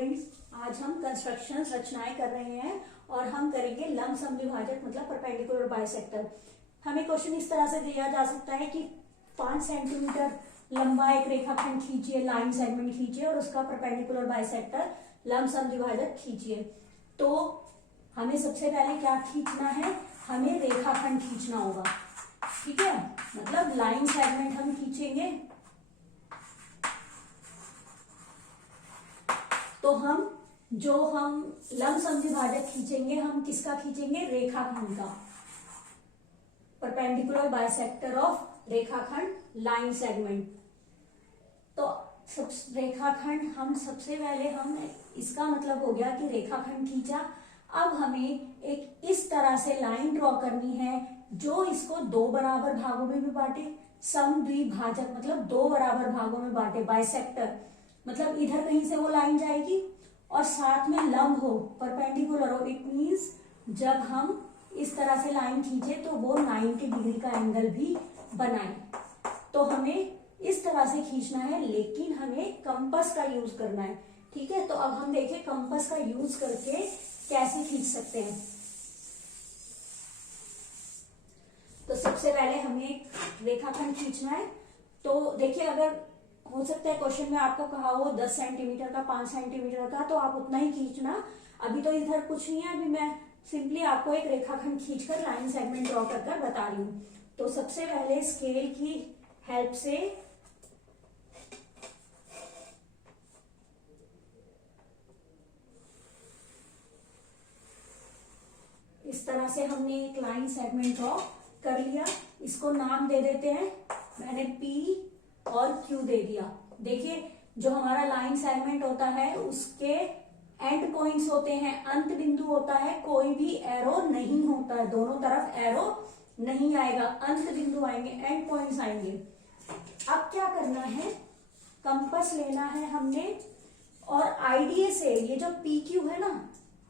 Students, आज हम construction रचनाएं कर रहे हैं और हम करेंगे लंब समद्विभाजक मतलब परपेंडिकुलर बाइसेक्टर। हमें क्वेश्चन इस तरह से दिया जा सकता है कि 5 सेंटीमीटर लंबा एक रेखाखंड खींचिए, लाइन सेगमेंट खींचिए और उसका परपेंडिकुलर बाइसेक्टर लंब समद्विभाजक खींचिए। तो हमें सबसे पहले क्या खींचना है, हमें रेखाखंड खींचना होगा। ठीक है, मतलब लाइन सेगमेंट हम खींचेंगे। तो हम लंब समद्विभाजक खींचेंगे, हम किसका खींचेंगे, रेखाखंड का, परपेंडिकुलर बाइसेक्टर ऑफ रेखाखंड लाइन सेगमेंट। तो रेखाखंड हम सबसे पहले इसका मतलब हो गया कि रेखाखंड खींचा। अब हमें एक इस तरह से लाइन ड्रॉ करनी है जो इसको 2 बराबर भागों में भी बांटे, समद्विभाजक मतलब 2 बराबर भागों में बांटे, बाइसेक्टर मतलब इधर कहीं से वो लाइन जाएगी और साथ में लंब हो, परपेंडिकुलर हो। इट मींस जब हम इस तरह से लाइन खींचे तो वो 90 डिग्री का एंगल भी बनाए। तो हमें इस तरह से खींचना है, लेकिन हमें कंपास का यूज करना है। ठीक है, तो अब हम देखें कंपास का यूज करके कैसे खींच सकते हैं। तो सबसे पहले हमें एक रेखाखंड खींचना है। तो देखिए, अगर हो सकता है क्वेश्चन में आपको कहा हो 10 सेंटीमीटर का, 5 सेंटीमीटर का, तो आप उतना ही खींचना। अभी तो इधर कुछ नहीं है, अभी मैं सिंपली आपको एक रेखाखंड खींचकर लाइन सेगमेंट ड्रॉ कर बता रही हूँ। तो सबसे पहले स्केल की हेल्प से इस तरह से हमने एक लाइन सेगमेंट ड्रॉ कर लिया। इसको नाम दे देते हैं, मैंने P और Q दे दिया। देखिए, जो हमारा लाइन सेगमेंट होता है उसके एंड पॉइंट्स होते हैं, अंत बिंदु होता है, कोई भी एरो नहीं होता है, दोनों तरफ एरो नहीं आएगा, अंत बिंदु आएंगे, एंड पॉइंट्स आएंगे। अब क्या करना है, कंपास लेना है हमने और आईडिया से ये जो PQ है ना,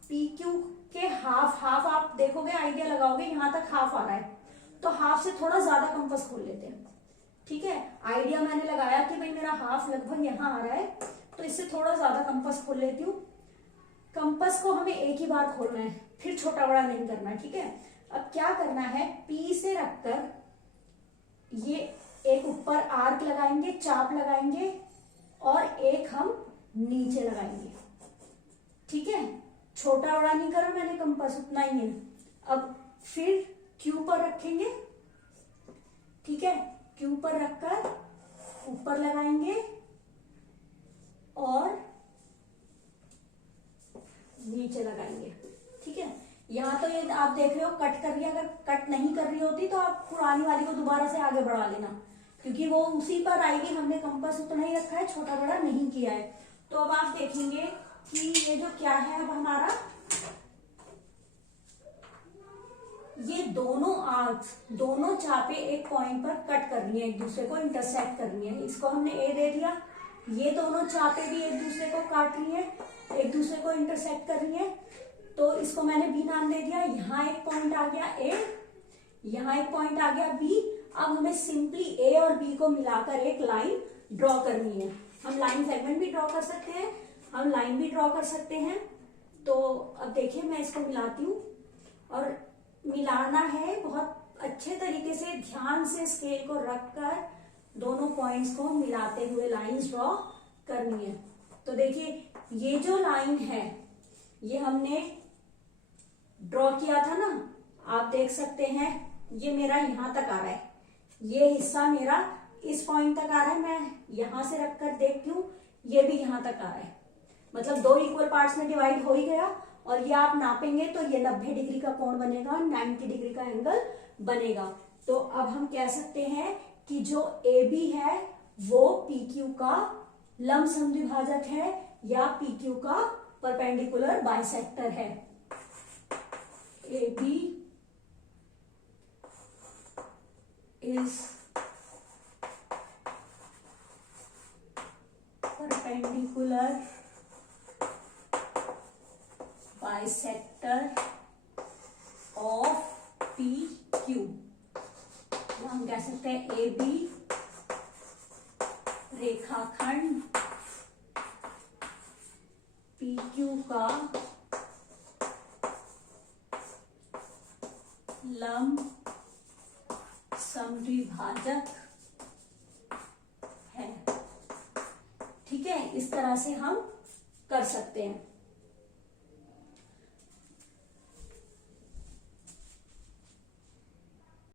PQ के हाफ आप देखोगे, आइडिया लगाओगे, यहां तक हाफ आ रहा है, तो हाफ से थोड़ा ज्यादा कंपास खोल लेते हैं। ठीक है, आइडिया मैंने लगाया कि भाई मेरा हाफ लगभग यहां आ रहा है, तो इससे थोड़ा ज्यादा कंपास खोल लेती हूँ। कंपास को हमें एक ही बार खोलना है, फिर छोटा बड़ा नहीं करना है। ठीक है, अब क्या करना है, P से रखकर ये एक ऊपर आर्क लगाएंगे, चाप लगाएंगे और एक हम नीचे लगाएंगे। ठीक है, छोटा बड़ा नहीं करा मैंने, कंपास उतना ही है। अब फिर Q पर रखेंगे। ठीक है, Q पर रखकर ऊपर लगाएंगे और नीचे लगाएंगे। ठीक है, यहाँ तो ये आप देख रहे हो कट कर रही है, अगर कट नहीं कर रही होती तो आप पुरानी वाली को दोबारा से आगे बढ़ा लेना, क्योंकि वो उसी पर आएगी। हमने कंपास उतना ही रखा है, छोटा बड़ा नहीं किया है। तो अब आप देखेंगे कि ये जो क्या है, अब हमारा ये दोनों आर्क्स, दोनों चापे एक पॉइंट पर कट करनी है, एक दूसरे को इंटरसेक्ट करनी है। इसको हमने ए दे दिया। ये दोनों चापे भी एक दूसरे को काट रही है, एक दूसरे को इंटरसेक्ट कर रही है, तो इसको मैंने बी नाम दे दिया। यहाँ एक पॉइंट आ गया ए, यहाँ एक पॉइंट आ गया बी। अब हमें सिंपली ए और बी को मिलाकर एक लाइन ड्रॉ करनी है। हम लाइन सेगमेंट भी ड्रॉ कर सकते हैं, हम लाइन भी ड्रॉ कर सकते हैं। तो अब देखिए, मैं इसको मिलाती हूँ और मिलाना है बहुत अच्छे तरीके से, ध्यान से स्केल को रखकर दोनों पॉइंट्स को मिलाते हुए लाइंस ड्रॉ करनी है। तो देखिए, ये जो लाइन है ये हमने ड्रॉ किया था ना, आप देख सकते हैं ये मेरा यहां तक आ रहा है, ये हिस्सा मेरा इस पॉइंट तक आ रहा है। मैं यहां से रखकर देखती हूँ, ये भी यहां तक आ रहा है, मतलब 2 इक्वल पार्ट्स में डिवाइड हो ही गया। और ये आप नापेंगे तो ये 90 डिग्री का कोण बनेगा, 90 डिग्री का एंगल बनेगा। तो अब हम कह सकते हैं कि जो AB है वो PQ का लंब समद्विभाजक है या PQ का परपेंडिकुलर बाइसेक्टर है। AB is perpendicular bisector of PQ। हम कह सकते हैं AB रेखाखंड का लंब समद्विभाजक है। ठीक है, इस तरह से हम कर सकते हैं।